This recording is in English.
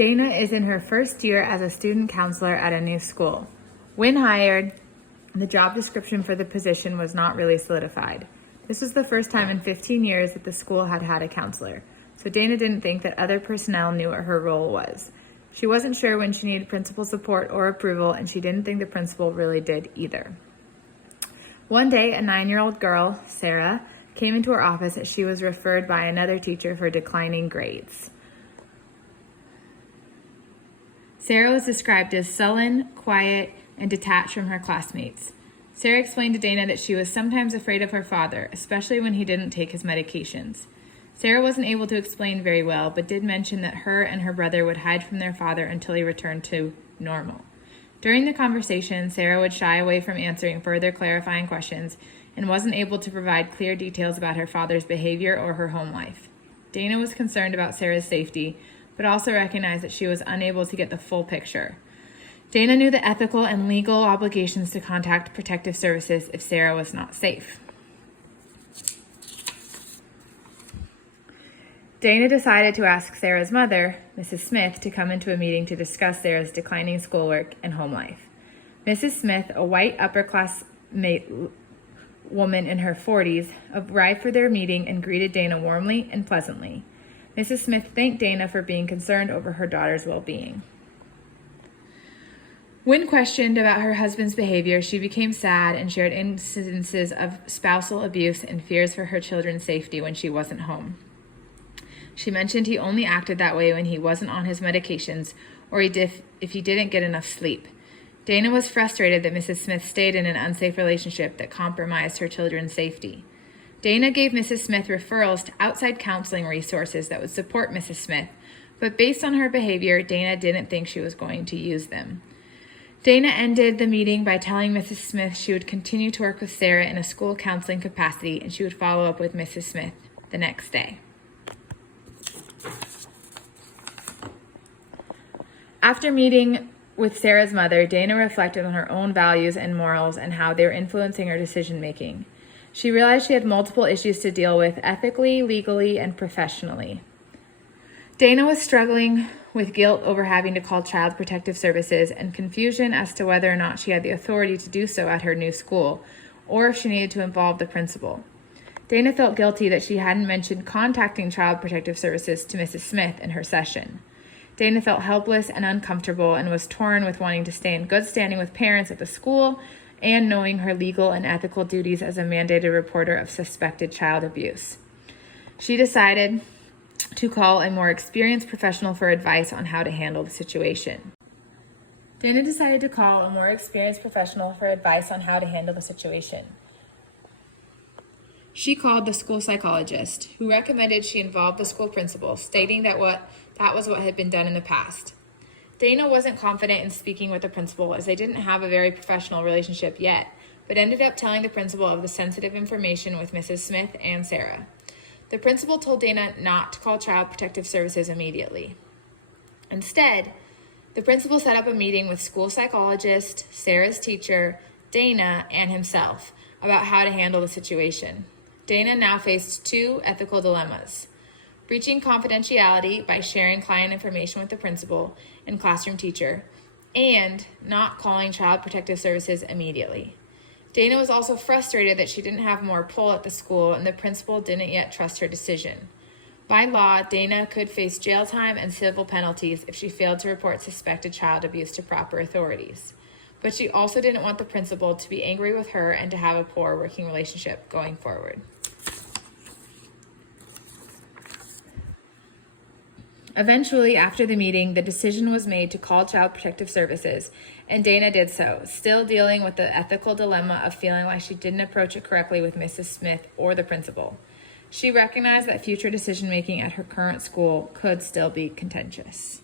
Dana is in her first year as a student counselor at a new school. When hired, the job description for the position was not really solidified. This was the first time in 15 years that the school had had a counselor, so Dana didn't think that other personnel knew what her role was. She wasn't sure when she needed principal support or approval, and she didn't think the principal really did either. One day, a 9-year-old girl, Sarah, came into her office as she was referred by another teacher for declining grades. Sarah was described as sullen, quiet, and detached from her classmates. Sarah explained to Dana that she was sometimes afraid of her father, especially when he didn't take his medications. Sarah wasn't able to explain very well, but did mention that her and her brother would hide from their father until he returned to normal. During the conversation, Sarah would shy away from answering further clarifying questions and wasn't able to provide clear details about her father's behavior or her home life. Dana was concerned about Sarah's safety, but also recognized that she was unable to get the full picture. Dana knew the ethical and legal obligations to contact protective services if Sarah was not safe. Dana decided to ask Sarah's mother, Mrs. Smith, to come into a meeting to discuss Sarah's declining schoolwork and home life. Mrs. Smith, a white upper-class woman in her 40s, arrived for their meeting and greeted Dana warmly and pleasantly. Mrs. Smith thanked Dana for being concerned over her daughter's well-being. When questioned about her husband's behavior, she became sad and shared incidences of spousal abuse and fears for her children's safety when she wasn't home. She mentioned he only acted that way when he wasn't on his medications or if he didn't get enough sleep. Dana was frustrated that Mrs. Smith stayed in an unsafe relationship that compromised her children's safety. Dana gave Mrs. Smith referrals to outside counseling resources that would support Mrs. Smith, but based on her behavior, Dana didn't think she was going to use them. Dana ended the meeting by telling Mrs. Smith she would continue to work with Sarah in a school counseling capacity and she would follow up with Mrs. Smith the next day. After meeting with Sarah's mother, Dana reflected on her own values and morals and how they were influencing her decision-making. She realized she had multiple issues to deal with ethically, legally, and professionally. Dana was struggling with guilt over having to call Child Protective Services and confusion as to whether or not she had the authority to do so at her new school, or if she needed to involve the principal. Dana felt guilty that she hadn't mentioned contacting Child Protective Services to Mrs. Smith in her session. Dana felt helpless and uncomfortable and was torn with wanting to stay in good standing with parents at the school and knowing her legal and ethical duties as a mandated reporter of suspected child abuse. She decided to call a more experienced professional for advice on how to handle the situation. Dana decided to call a more experienced professional for advice on how to handle the situation. She called the school psychologist, who recommended she involve the school principal, stating that was what had been done in the past. Dana wasn't confident in speaking with the principal as they didn't have a very professional relationship yet, but ended up telling the principal of the sensitive information with Mrs. Smith and Sarah. The principal told Dana not to call Child Protective Services immediately. Instead, the principal set up a meeting with school psychologist, Sarah's teacher, Dana, and himself about how to handle the situation. Dana now faced two ethical dilemmas: breaching confidentiality by sharing client information with the principal and classroom teacher, and not calling Child Protective Services immediately. Dana was also frustrated that she didn't have more pull at the school and the principal didn't yet trust her decision. By law, Dana could face jail time and civil penalties if she failed to report suspected child abuse to proper authorities. But she also didn't want the principal to be angry with her and to have a poor working relationship going forward. Eventually, after the meeting, the decision was made to call Child Protective Services, and Dana did so, still dealing with the ethical dilemma of feeling like she didn't approach it correctly with Mrs. Smith or the principal. She recognized that future decision-making at her current school could still be contentious.